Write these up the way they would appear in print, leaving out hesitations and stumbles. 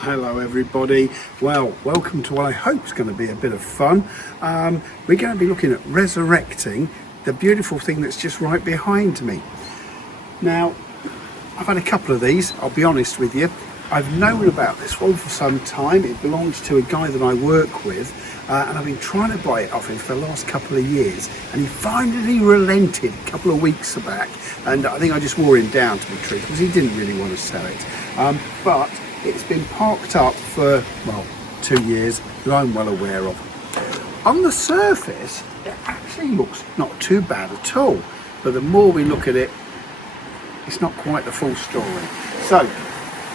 Hello everybody. Well, welcome to what I hope is going to be a bit of fun. We're going to be looking at resurrecting the beautiful thing that's just right behind me. Now, I've had a couple of these, I'll be honest with you. I've known about this one for some time. It belongs to a guy that I work with, and I've been trying to buy it off him for the last couple of years, and he finally relented a couple of weeks back, and I think I just wore him down, to be truthful, because he didn't really want to sell it. But it's been parked up for, well, 2 years that I'm well aware of. On the surface, it actually looks not too bad at all, but the more we look at it, it's not quite the full story. So,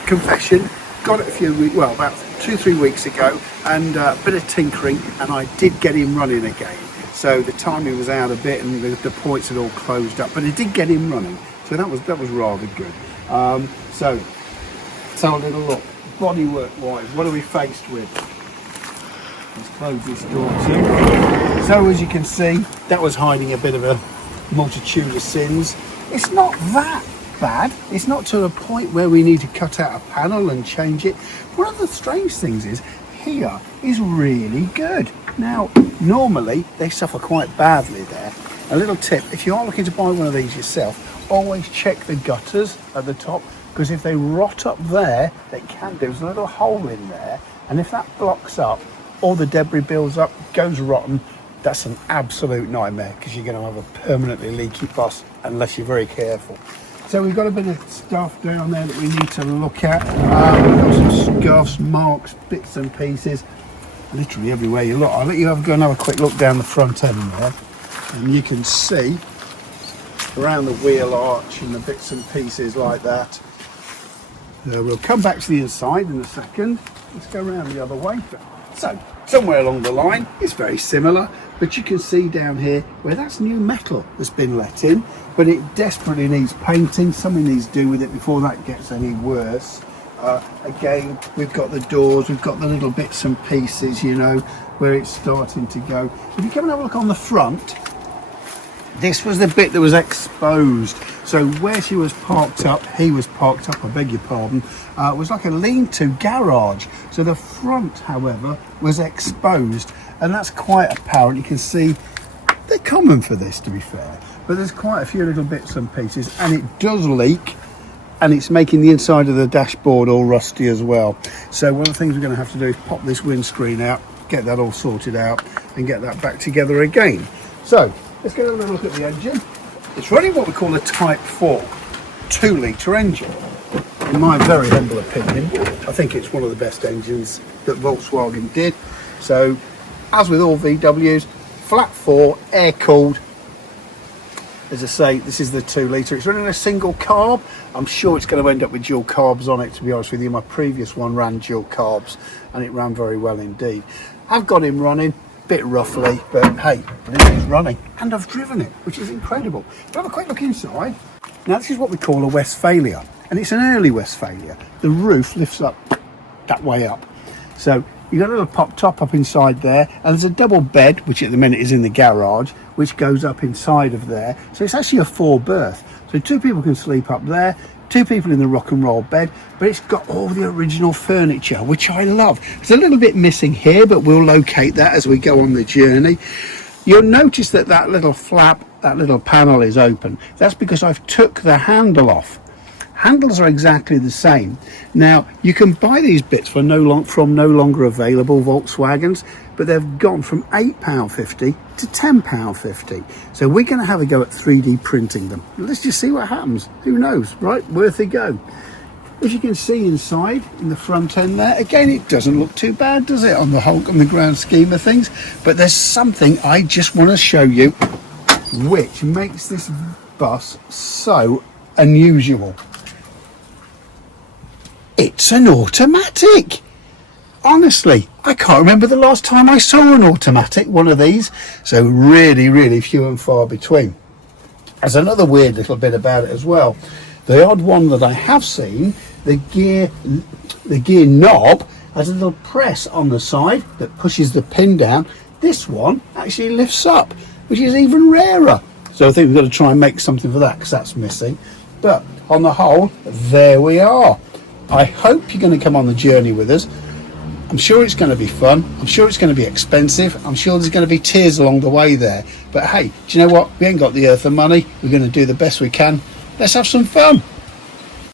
confession, got it a few weeks, well, about 2-3 weeks ago, and a bit of tinkering, and I did get him running again. So the timing was out a bit, and the points had all closed up, but it did get him running. So that was rather good. So a little look, bodywork wise, what are we faced with? Let's close this door too. So as you can see, that was hiding a bit of a multitude of sins. It's not that bad. It's not to a point where we need to cut out a panel and change it. One of the strange things is, here is really good. Now, normally they suffer quite badly there. A little tip, if you are looking to buy one of these yourself, always check the gutters at the top, because if they rot up there, they can do. There's a little hole in there, and if that blocks up, all the debris builds up, goes rotten, that's an absolute nightmare, because you're going to have a permanently leaky bus unless you're very careful. So we've got a bit of stuff down there that we need to look at. We've got some scuffs, marks, bits and pieces, literally everywhere you look. I'll let you go and have a quick look down the front end there, and you can see around the wheel arch and the bits and pieces like that. We'll come back to the inside in a second. Let's go around the other way. So, somewhere along the line, it's very similar, but you can see down here where that's new metal that's been let in, but it desperately needs painting. Something needs to do with it before that gets any worse. Again, we've got the doors, we've got the little bits and pieces, you know, where it's starting to go. If you come and have a look on the front, this was the bit that was exposed. So where she was parked up, he was parked up, I beg your pardon, was like a lean-to garage. So the front, however, was exposed, and that's quite apparent. You can see they're common for this, to be fair, but there's quite a few little bits and pieces, and it does leak, and it's making the inside of the dashboard all rusty as well. So one of the things we're going to have to do is pop this windscreen out, get that all sorted out, and get that back together again. So let's get a little look at the engine. It's running what we call a Type 4 2-litre engine. In my very humble opinion, I think it's one of the best engines that Volkswagen did. So, as with all VWs, flat 4, air-cooled. As I say, this is the 2-litre. It's running a single carb. I'm sure it's going to end up with dual carbs on it, to be honest with you. My previous one ran dual carbs, and it ran very well indeed. I've got him running, bit roughly, but hey, it is running, and I've driven it, which is incredible. But have a quick look inside. Now, this is what we call a Westfalia, and it's an early Westfalia. The roof lifts up that way up, so you've got a little pop top up inside there, and there's a double bed, which at the minute is in the garage, which goes up inside of there. So it's actually a 4-berth, so 2 people can sleep up there, 2 people in the rock and roll bed, but it's got all the original furniture, which I love. It's a little bit missing here, but we'll locate that as we go on the journey. You'll notice that that little flap, that little panel is open. That's because I've took the handle off. Handles are exactly the same. Now, you can buy these bits from no longer available Volkswagens, but they've gone from £8.50 to £10.50. So we're going to have a go at 3D printing them. Let's just see what happens. Who knows, right? Worth a go. As you can see inside, in the front end there, again, it doesn't look too bad, does it, on the grand scheme of things? But there's something I just want to show you, which makes this bus so unusual. It's an automatic. Honestly, I can't remember the last time I saw an automatic one of these, so really few and far between. There's another weird little bit about it as well. The odd one that I have seen, the gear knob has a little press on the side that pushes the pin down. This one actually lifts up, which is even rarer. So I think we've got to try and make something for that, because that's missing. But on the whole, there we are. I hope you're going to come on the journey with us. I'm sure it's going to be fun. I'm sure it's going to be expensive. I'm sure there's going to be tears along the way there. But hey, do you know what? We ain't got the earth and money. We're going to do the best we can. Let's have some fun.